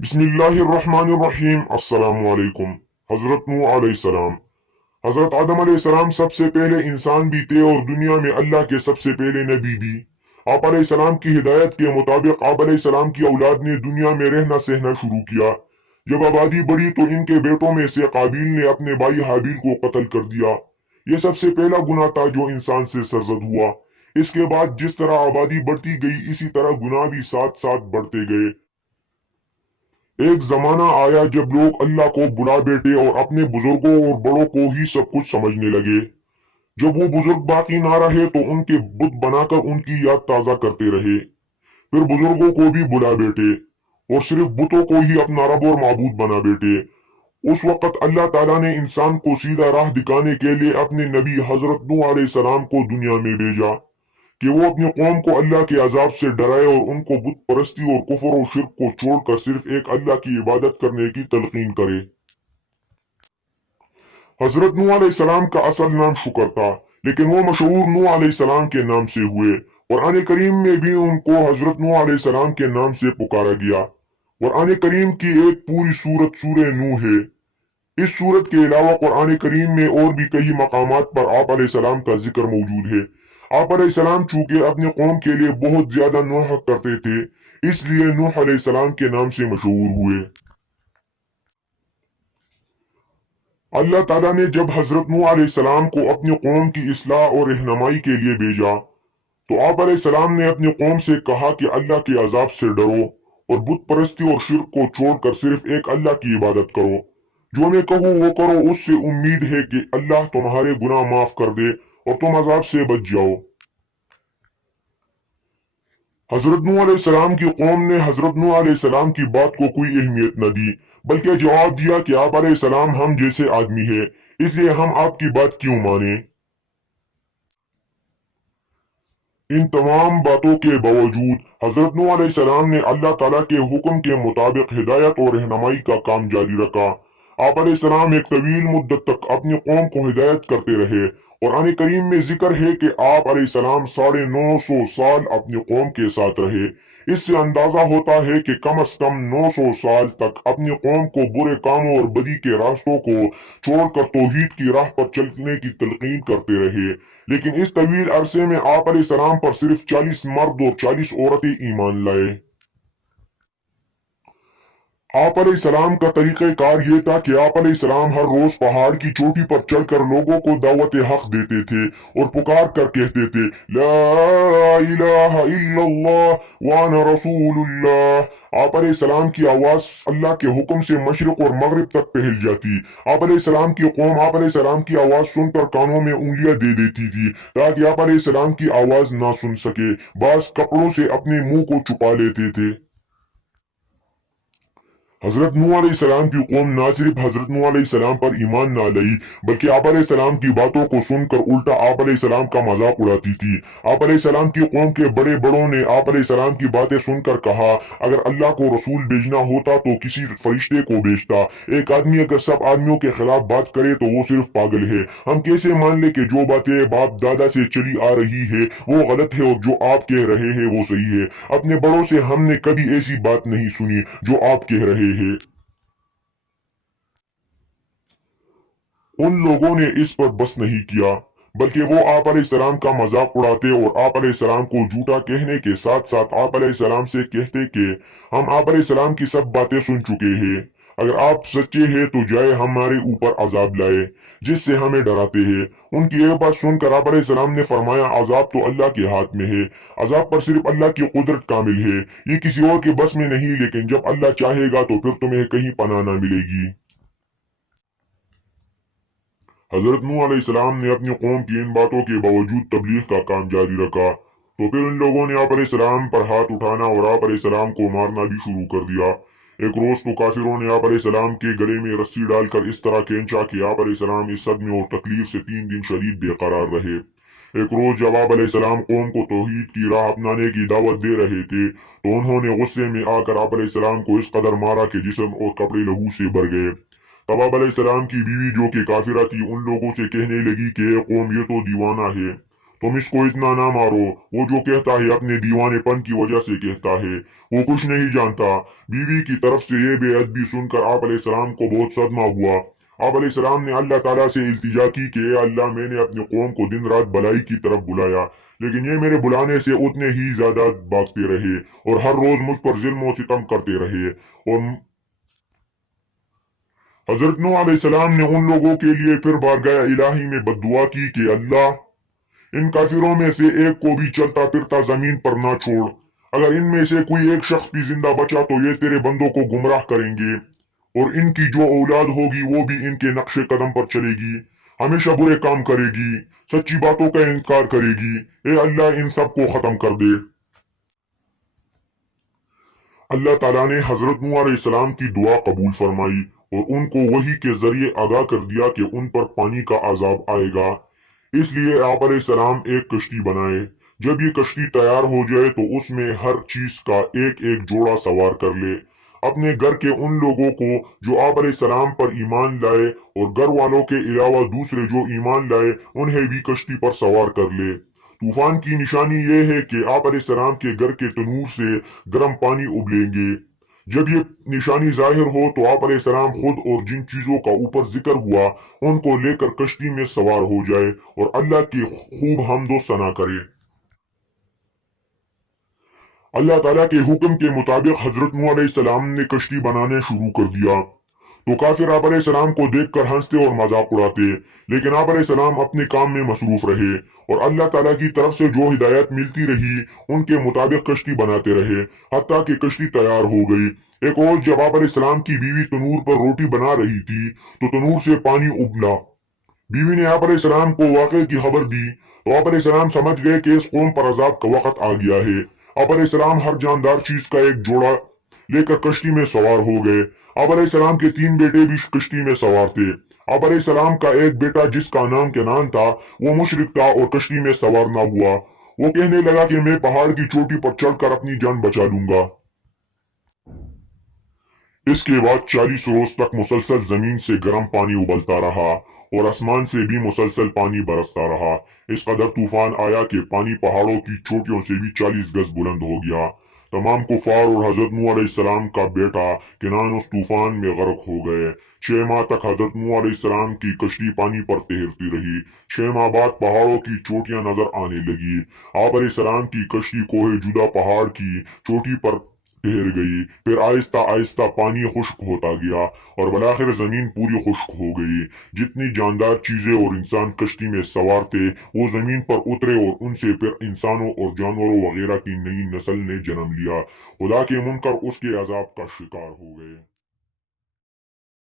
बिस्मिल्लाहिर्रहमानिर्रहीम। अस्सलाम वालेकुम। हजरत नूह अलैहिस्सलाम। हजरत आदम अलैहिस्सलाम सबसे पहले इंसान भी थे और दुनिया में अल्लाह के सबसे पहले नबी भी। आप अलैहिस्सलाम की हिदायत के मुताबिक आप अलैहिस्सलाम की औलाद ने दुनिया में रहना सहना शुरू किया। जब आबादी बढ़ी तो इनके बेटों में से काबिल ने अपने भाई हाबिल को कत्ल कर दिया। ये सबसे पहला गुनाह था जो इंसान से सरजद हुआ। इसके बाद जिस तरह आबादी बढ़ती गई इसी तरह गुनाह भी साथ साथ बढ़ते गए। एक जमाना आया जब लोग अल्लाह को बुला बैठे और अपने बुजुर्गों और बड़ों को ही सब कुछ समझने लगे। जब वो बुजुर्ग बाकी ना रहे तो उनके बुत बनाकर उनकी याद ताजा करते रहे। फिर बुजुर्गों को भी बुला बैठे और सिर्फ बुतों को ही अपना रब और माबूद बना बैठे। उस वक्त अल्लाह ताला ने इंसान को सीधा राह दिखाने के लिए अपने नबी हजरत नूह अलैहिस्सलाम को दुनिया में भेजा कि वो अपनी कौम को अल्लाह के अजाब से डराए और उनको बुत परस्ती और कुफर और शिर्क को छोड़कर सिर्फ एक अल्लाह की इबादत करने की तलकीन करे। हजरत नूह अलैहिस्सलाम का असल नाम शुक्र था, लेकिन वो मशहूर नूह अलैहिस्सलाम के नाम से हुए। कुरान करीम में भी उनको हजरत नूह अलैहिस्सलाम के नाम से पुकारा गया। कुरान करीम की एक पूरी सूरत सूरह नूह है। इस सूरत के अलावा कुरान करीम में और भी कई मकामात पर आप अलैहिस्सलाम का जिक्र मौजूद है। आप अलैहिस्सलाम चूंकि अपने कौम के लिए बहुत ज्यादा नोह करते थे, इसलिए नूह अलैहिस्सलाम के नाम से मशहूर हुए। अल्लाह ताला ने जब हजरत नूह अलैहिस्सलाम को अपनी कौम की इस्लाह और रहनुमाई के लिए भेजा तो आप अलैहिस्सलाम ने अपनी कौम से कहा कि अल्लाह के अजाब से डरो और बुत परस्ती और शिर्क को छोड़कर सिर्फ एक अल्लाह की इबादत करो। जो मैं कहूँ वो करो, उससे उम्मीद है कि अल्लाह तुम्हारे गुनाह माफ कर दे और तुम अजाब से बच जाओ। हजरत नूह अलैहिस्सलाम की कौम ने हजरत नूह अलैहिस्सलाम की बात को कोई अहमियत न दी, बल्कि जवाब दिया कि आप अलैहिस्सलाम हम जैसे आदमी है, इसलिए हम आपकी बात क्यों माने। इन तमाम बातों के बावजूद हजरत नूह अलैहिस्सलाम ने अल्लाह ताला के हुक्म के मुताबिक हिदायत और रहनुमाई का काम जारी रखा। आप अलैहिस्सलाम एक तवील मुद्दत तक अपनी कौम को हिदायत करते रहे। कुरान करीम में जिक्र है कि आप अलैहिस्सलाम 950 साल अपनी कौम के साथ रहे। इससे अंदाजा होता है कि कम से कम 900 साल तक अपनी कौम को बुरे कामों और बदी के रास्तों को छोड़कर तौहीद की राह पर चलने की तलकीन करते रहे। लेकिन इस तवील अरसे में आप अलैहिस्सलाम पर सिर्फ 40 मर्द और 40 औरतें ईमान लाए। आप अलैहिस्सलाम का तरीक़े कार ये था कि आप अलैहिस्सलाम हर रोज पहाड़ की चोटी पर चढ़कर लोगों को दावत हक देते थे और पुकार कर कहते थे, ला इलाहा इल्लल्लाह व अना रसूलुल्लाह। आप अलैहिस्सलाम की आवाज अल्लाह के हुक्म से मशरिक और मगरिब तक फैल जाती। आप अलैहिस्सलाम की कौम आप अलैहिस्सलाम की आवाज सुनकर कानों में उंगलियां दे देती थी ताकि आप अलैहिस्सलाम की आवाज ना सुन सके। बास कपड़ों से अपने मुंह को छुपा लेते थे। हजरत नूह अलैहिस्सलाम की कौम ना सिर्फ हजरत नूह अलैहिस्सलाम पर ईमान ना लाई, बल्कि आप अलैहिस्सलाम की बातों को सुनकर उल्टा आप अलैहिस्सलाम का मजाक उड़ाती थी। आप अलैहिस्सलाम की कौम के बड़े बड़ों ने आप अलैहिस्सलाम की बातें सुनकर कहा, अगर अल्लाह को रसूल भेजना होता तो किसी फरिश्ते को भेजता। एक आदमी अगर सब आदमियों के खिलाफ बात करे तो वो सिर्फ पागल है। हम कैसे मान ले कि जो बातें बाप दादा से चली आ रही है वो गलत है और जो आप कह रहे हैं वो सही है। अपने बड़ों से हमने कभी ऐसी बात नहीं सुनी जो आप कह रहे हैं। उन लोगों ने इस पर बस नहीं किया, बल्कि वो आप अलैहिस्सलाम का मजाक उड़ाते और आप अलैहिस्सलाम को झूठा कहने के साथ साथ आप अलैहिस्सलाम से कहते कि हम आप अलैहिस्सलाम की सब बातें सुन चुके हैं। अगर आप सच्चे हैं तो जाए हमारे ऊपर अजाब लाए जिससे हमें डराते हैं। उनकी ये बात सुनकर आप अलैहिस्सलाम ने फरमाया, अजाब तो अल्लाह के हाथ में है। अजाब पर सिर्फ अल्लाह की कुदरत कामिल है, ये किसी और के बस में नहीं, लेकिन जब अल्लाह चाहेगा तो फिर तुम्हें कहीं पनाह ना मिलेगी। हजरत नूह अलैहिस्सलाम ने अपनी कौम की इन बातों के बावजूद तबलीग का काम जारी रखा। तो फिर इन लोगों ने आप अलैहिस्सलाम पर हाथ उठाना और आप अलैहिस्सलाम को मारना भी शुरू कर दिया। एक रोज तो काफिरों ने आप अलैहिस्सलाम के गले में रस्सी डालकर इस तरह खींचा कि आप अलैहिस्सलाम इस सदमे और तकलीफ से 3 दिन शदीद बेकरार रहे। एक रोज जब आप अलैहिस्सलाम कौम को तौहीद की राह अपनाने की दावत दे रहे थे तो उन्होंने गुस्से में आकर आप अलैहिस्सलाम को इस कदर मारा कि जिस्म और कपड़े लहू से भर गए। तब अलैहिस्सलाम की बीवी जो कि काफिरा थी उन लोगों से कहने लगी कि ये कौम ये तो दीवाना है। तुम इसको इतना ना मारो। वो जो कहता है अपने दीवानेपन की वजह से कहता है, वो कुछ नहीं जानता। बीवी की तरफ से ये बेअदबी सुनकर आप अलैहिस्सलाम को बहुत सदमा हुआ। आप अलैहिस्सलाम ने अल्लाह ताला से इल्तिजा की कि "ए अल्लाह, मैंने अपने कौम को दिन रात भलाई की तरफ बुलाया, लेकिन ये मेरे बुलाने से उतने ही ज्यादा भागते रहे और हर रोज मुझ पर जुल्म और सितम करते रहे।" और हजरत नूह अलैहिस्सलाम ने उन लोगों के लिए फिर बारगाह इलाही में बद्दुआ की कि अल्लाह, इन काफिरों में से एक को भी चलता फिरता जमीन पर ना छोड़। अगर इनमें से कोई एक शख्स भी जिंदा बचा तो ये तेरे बंदों को गुमराह करेंगे, और इनकी जो औलाद होगी वो भी इनके नक्शे कदम पर चलेगी, हमेशा बुरे काम करेगी, सच्ची बातों का इनकार करेगी। ए अल्लाह, इन सब को खत्म कर दे। अल्लाह ताला ने हजरत नूह अलैहिस्सलाम की दुआ कबूल फरमाई और उनको वही के जरिए आगाह कर दिया कि उन पर पानी का अजाब आएगा। इसलिए आप अलैहिस्सलाम एक कश्ती बनाए। जब ये कश्ती तैयार हो जाए तो उसमें हर चीज का एक एक जोड़ा सवार कर ले। अपने घर के उन लोगों को जो आप अलैहिस्सलाम पर ईमान लाए और घर वालों के अलावा दूसरे जो ईमान लाए उन्हें भी कश्ती पर सवार कर ले। तूफान की निशानी ये है कि आप अलैहिस्सलाम के घर के तनूर से गर्म पानी उबलेंगे। जब ये निशानी जाहिर हो तो आप अलैहिस्सलाम खुद और जिन चीजों का ऊपर जिक्र हुआ उनको लेकर कश्ती में सवार हो जाए और अल्लाह की खूब हमदो सना करे। अल्लाह ताला के हुक्म के मुताबिक हजरत नूह अलैहिस्सलाम ने कश्ती बनाने शुरू कर दिया। तो काफिर आप अलैहिस्सलाम को देखकर हंसते और मजाक उड़ाते, लेकिन आप अलैहिस्सलाम अपने काम में मसरूफ रहे और अल्लाह ताला की तरफ से जो हिदायत मिलती रही उनके मुताबिक कश्ती बनाते रहे, हत्ता कि कश्ती तैयार हो गई। एक और जब आप अलैहिस्सलाम की बीवी तनूर पर रोटी बना रही थी तो तनूर से पानी उबला। बीवी ने आप अलैहिस्सलाम को वाक़े की खबर दी तो आप अलैहिस्सलाम समझ गए कि इस कौम पर अजाब का वक्त आ गया है। आप अलैहिस्सलाम हर जानदार चीज का एक जोड़ा लेकर कश्ती में सवार हो गए। आप अलैहिस्सलाम के तीन बेटे भी कश्ती में सवार थे। आप अलैहिस्सलाम का एक बेटा जिसका नाम केनान था वो मुशरिक था और कश्ती में सवार ना हुआ। वो कहने लगा कि मैं पहाड़ की चोटी पर चढ़कर अपनी जान बचा लूंगा। इसके बाद 40 रोज तक मुसलसल जमीन से गर्म पानी उबलता रहा और आसमान से भी मुसलसल पानी बरसता रहा। इस कदर तूफान आया कि पानी पहाड़ों की चोटियों से भी 40 गज बुलंद हो गया। तमाम कुफार और हजरत नूह अलैहिस्सलाम का बेटा किनान उस तूफान में गर्क हो गए। 6 माह तक हजरत नूह अलैहिस्सलाम की कश्ती पानी पर तैरती रही। 6 माह बाद पहाड़ों की चोटियां नजर आने लगी। आप अलैहिस्सलाम की कश्ती कोहे जुदा पहाड़ की चोटी पर ठहर गई। फिर आहिस्ता आहिस्ता पानी खुश्क होता गया और बलाखिर जमीन पूरी खुश्क हो गई। जितनी जानदार चीजें और इंसान कश्ती में सवार थे वो जमीन पर उतरे और उनसे फिर इंसानों और जानवरों वगैरह की नई नस्ल ने जन्म लिया। खुदा के मुनकर उसके अजाब का शिकार हो गए।